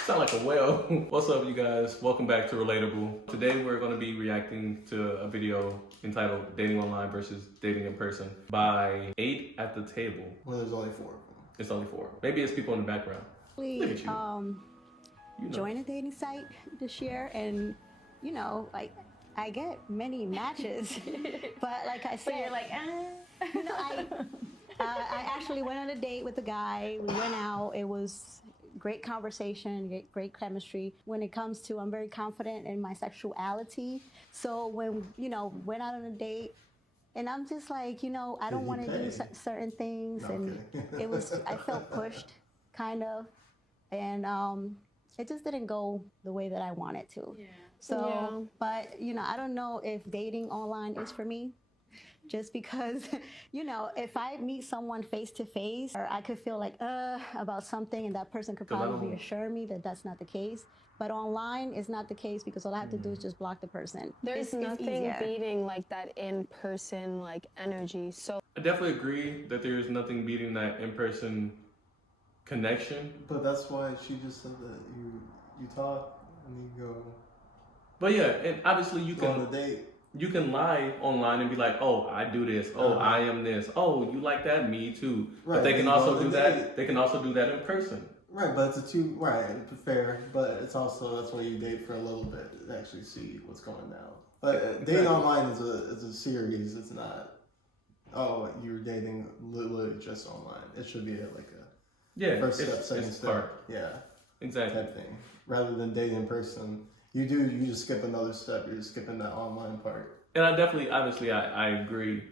Sound like a whale. What's up, you guys? Welcome back to Relatable. Today we're going to be reacting to a video entitled Dating Online versus Dating in Person by 8 at the Table. Well, there's only 4 of them. It's only 4. Maybe it's people in the background. Look at you. You know. Join a dating site this year, and you know, like I get many matches, but like I said, So you're like, you know, I actually went on a date with a guy. We went out. It was great conversation, great chemistry. When it comes to, I'm very confident in my sexuality. So when, you know, went out on a date, and I'm just like, you know, I don't want to do certain things, and it was, I felt pushed, kind of, and it just didn't go the way that I wanted to. yeah. So, but you know, I don't know if dating online is for me. Just because, you know, if I meet someone face to face, or I could feel like, about something, and that person could probably reassure me that that's not the case. But online is not the case, because all I have to do is just block the person. There's nothing beating like that in-person like energy. So I definitely agree that there's nothing beating that in-person connection. But that's why she just said that you talk and you go. But yeah, and obviously you go can on a date. You can lie online and be like, oh, I do this. Oh, I am this. Oh, you like that? Me too. Right. But they can also do that. They can also do that in person. Right, but it's fair. But it's also, that's why you date for a little bit to actually see what's going down. But dating online is a series. It's not, oh, you're dating literally just online. It should be like a first step, second step. Part. Yeah. Exactly. Type thing. Rather than dating in person. You just skip another step. You're skipping that online part. And I definitely, obviously, I agree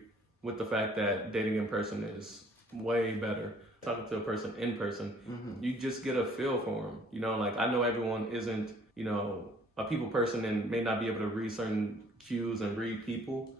with the fact that dating in person is way better. Talking to a person in person, you just get a feel for them. You know, like I know everyone isn't, you know, a people person and may not be able to read certain cues and read people.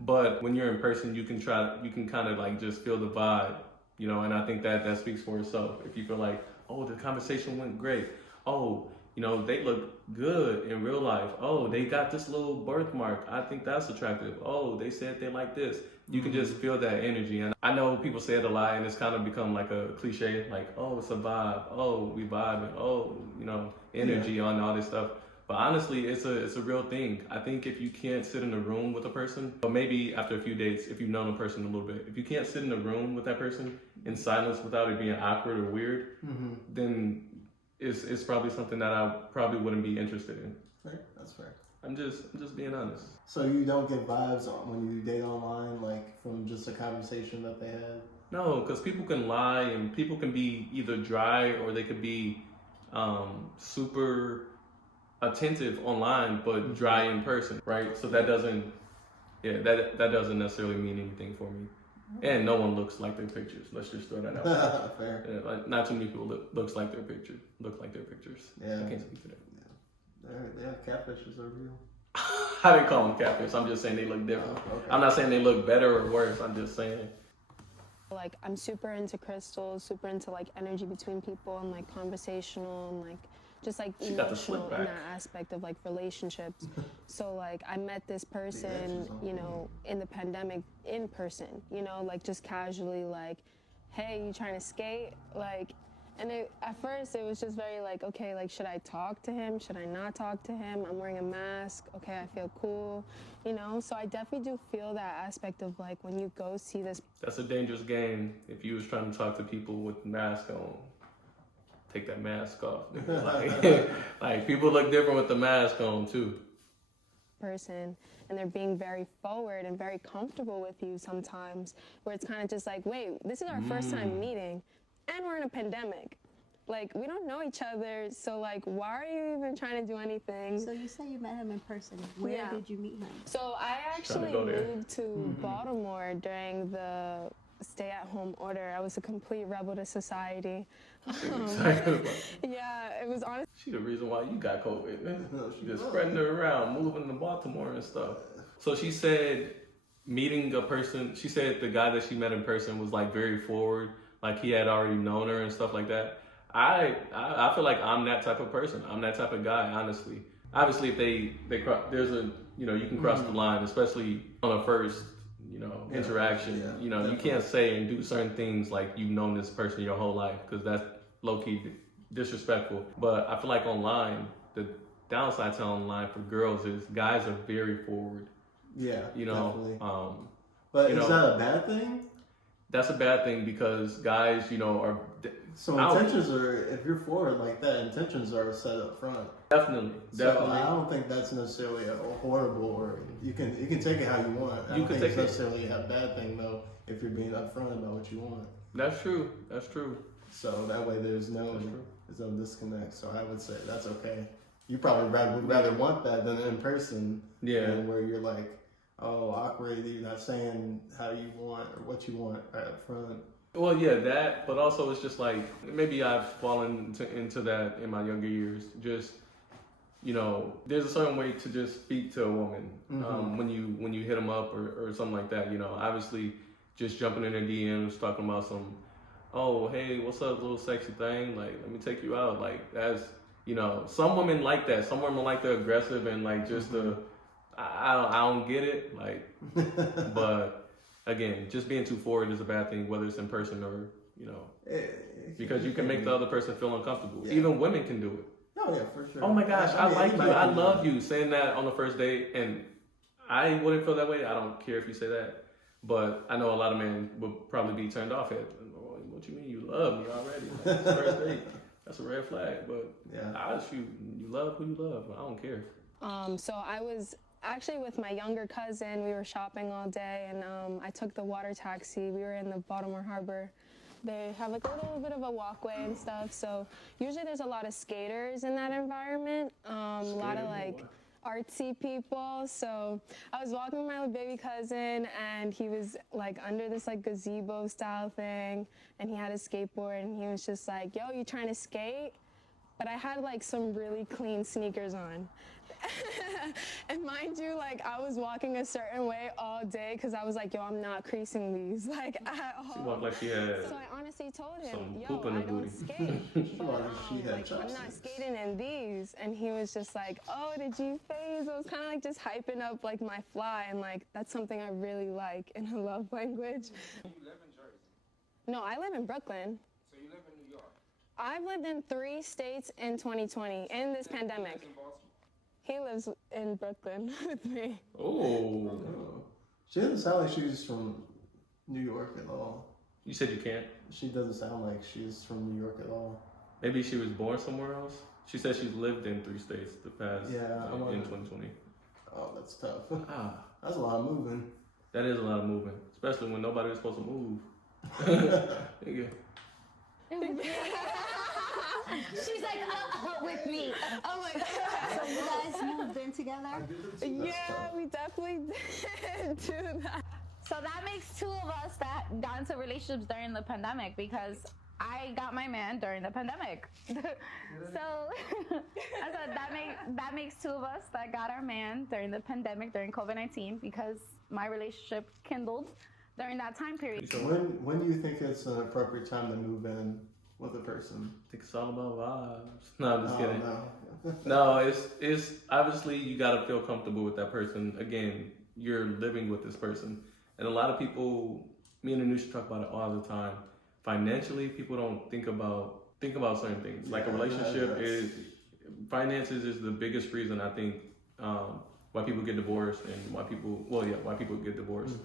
But when you're in person, you can kind of like just feel the vibe, you know, and I think that speaks for itself. If you feel like, oh, the conversation went great. Oh, you know, they look good in real life. Oh, they got this little birthmark. I think that's attractive. Oh, they said they like this. You can just feel that energy. And I know people say it a lot, and it's kind of become like a cliche, like, oh, it's a vibe. Oh, we vibing. Oh, you know, energy on all this stuff. But honestly, it's a real thing. I think if you can't sit in a room with a person, or maybe after a few dates, if you've known a person a little bit, if you can't sit in a room with that person in silence without it being awkward or weird, then it's probably something that I probably wouldn't be interested in. Fair, that's fair. I'm just being honest. So you don't get vibes when you date online, like from just a conversation that they had? No, because people can lie, and people can be either dry or they could be super attentive online but dry in person, right? So that doesn't necessarily mean anything for me. And no one looks like their pictures. Let's just throw that out. Fair. Yeah, like, not too many people look like their pictures. Yeah. I can't speak to that. Yeah, catfishes are real. I didn't call them catfish. I'm just saying they look different. Okay. I'm not saying they look better or worse. I'm just saying. like I'm super into crystals, super into like energy between people and like conversational and like just like emotional in that aspect of like relationships. So like I met this person, you know, in the pandemic in person, you know, like just casually like, hey, you trying to skate? Like, and at first it was just very like, okay, like should I talk to him? Should I not talk to him? I'm wearing a mask. Okay, I feel cool, you know? So I definitely do feel that aspect of like when you go see this. That's a dangerous game if you was trying to talk to people with mask on. Take that mask off. Like people look different with the mask on too. Person, and they're being very forward and very comfortable with you sometimes, where it's kind of just like, wait, this is our first time meeting and we're in a pandemic. Like, we don't know each other, so like, why are you even trying to do anything? So you say you met him in person. Where did you meet him? So I actually moved to Baltimore during the stay-at-home order. I was a complete rebel to society. Yeah, it was honestly. She the reason why you got COVID. She just spreading it around, moving to Baltimore and stuff. So she said meeting a person, she said the guy that she met in person was like very forward, like he had already known her and stuff like that. I feel like I'm that type of person. I'm that type of guy, honestly. Obviously, if they there's a, you know, you can cross the line, especially on a first, you know, interaction. You know, you can't say and do certain things like you've known this person your whole life, because that's low-key disrespectful. But I feel like online, the downside to online for girls is guys are very forward. Yeah, you know, definitely. But is that a bad thing? That's a bad thing because guys, are. So intentions are, if you're forward like that, intentions are set up front. Definitely. So I don't think that's necessarily a horrible, or you can take it how you want. I don't think it's necessarily a bad thing though if you're being upfront about what you want. That's true. So that way there's no disconnect. So I would say that's okay. You probably would rather want that than in person. Yeah. Where you're like, oh, awkward, you're not saying how you want or what you want right up front. Well, yeah, that, but also it's just like, maybe I've fallen into that in my younger years. Just, there's a certain way to just speak to a woman when you hit them up or something like that. Obviously just jumping in their DMs, talking about some, oh, hey, what's up, little sexy thing? Like, let me take you out. Like, that's, some women like that. Some women like the aggressive and like just the, I don't get it. Like, but again, just being too forward is a bad thing, whether it's in person or, because you can make the other person feel uncomfortable. Yeah. Even women can do it. Oh, yeah, for sure. Oh my gosh, I like you. I love you. Saying that on the first date, and I wouldn't feel that way. I don't care if you say that. But I know a lot of men would probably be turned off at, what you mean you love me already? Like, it's the first date. That's a red flag. But yeah, you love who you love. I don't care. So I was actually with my younger cousin. We were shopping all day, and I took the water taxi. We were in the Baltimore Harbor. They have like a little bit of a walkway and stuff, so usually there's a lot of skaters in that environment, a lot of like artsy people. So I was walking with my little baby cousin, and he was like under this like gazebo style thing, and he had a skateboard, and he was just like, yo, you trying to skate? But I had like some really clean sneakers on. And mind you, like I was walking a certain way all day because I was like, yo, I'm not creasing these like at all. She walked like she had. So I honestly told him, yo, I don't skate. But, like, I'm not skating in these. And he was just like, oh, did you phase? I was kind of like just hyping up like my fly, and like that's something I really like in a love language. You live in Jersey? No, I live in Brooklyn. So you live in New York? I've lived in 3 states in 2020 in this pandemic. He lives in Brooklyn with me. Oh. She doesn't sound like she's from New York at all. You said you can't? She doesn't sound like she's from New York at all. Maybe she was born somewhere else? She said she's lived in 3 states the past in 2020. Oh, that's tough. That's a lot of moving. That is a lot of moving, especially when nobody was supposed to move. Yeah. She's like, with me. Oh my God. So you guys moved in together? Yeah, we definitely did do that. So that makes 2 of us that got into relationships during the pandemic, because I got my man during the pandemic. So I said that makes 2 of us that got our man during the pandemic, during COVID-19, because my relationship kindled during that time period. So when do you think it's an appropriate time to move in with a person? I think it's all about vibes. No, I'm just kidding. No. No, it's obviously you gotta feel comfortable with that person. Again, you're living with this person. And a lot of people, me and Anusha talk about it all the time. Financially, people don't think about certain things. Like a relationship finances is the biggest reason I think why people get divorced and why people get divorced.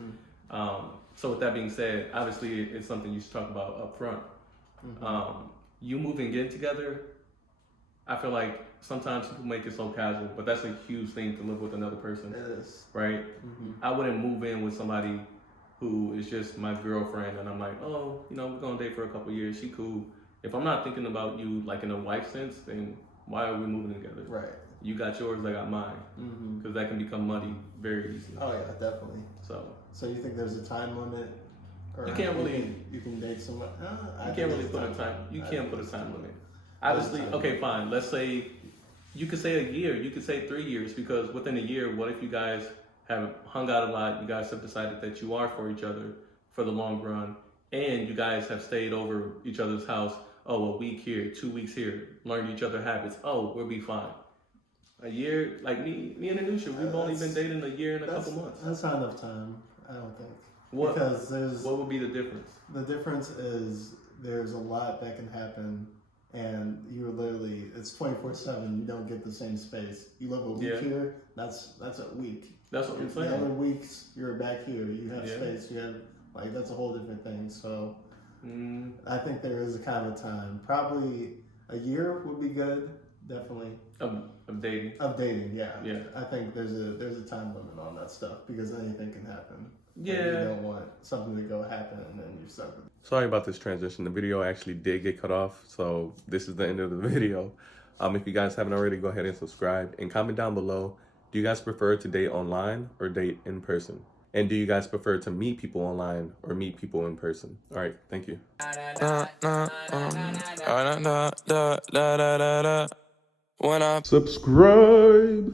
So with that being said, obviously it's something you should talk about up front. You moving in together, I feel like sometimes people make it so casual, but that's a huge thing to live with another person. It is. Right? I wouldn't move in with somebody who is just my girlfriend and I'm like, oh, we're gonna date for a couple years, she cool. If I'm not thinking about you like in a wife sense, then why are we moving together? Right. You got yours, I got mine. Because that can become muddy very easily. Oh yeah, definitely. So you think there's a time limit? Or you can't really. You can date someone. You can't really put a time. You can't put a time limit. Obviously, okay, fine. Let's say you could say a year. You could say 3 years, because within a year, what if you guys have hung out a lot? You guys have decided that you are for each other for the long run, and you guys have stayed over each other's house. Oh, a week here, 2 weeks here. Learned each other's habits. Oh, we'll be fine. A year, like me and Anusha, we've only been dating a year and a couple months. That's not enough time, I don't think. What would be the difference? The difference is there's a lot that can happen and you're literally, it's 24/7. You don't get the same space. You live a week here. That's a week. That's what I'm saying. The other weeks you're back here. You have Yeah. space. You have like that's a whole different thing. So I think there is a kind of a time. Probably a year would be good. Definitely. Of dating. Of dating, yeah. Yeah. I think there's a time limit on that stuff because anything can happen. Yeah. And you don't want something to go happen and then you're stuck with it. Sorry about this transition. The video actually did get cut off, so this is the end of the video. If you guys haven't already, go ahead and subscribe and comment down below. Do you guys prefer to date online or date in person? And do you guys prefer to meet people online or meet people in person? All right, thank you. When I subscribe.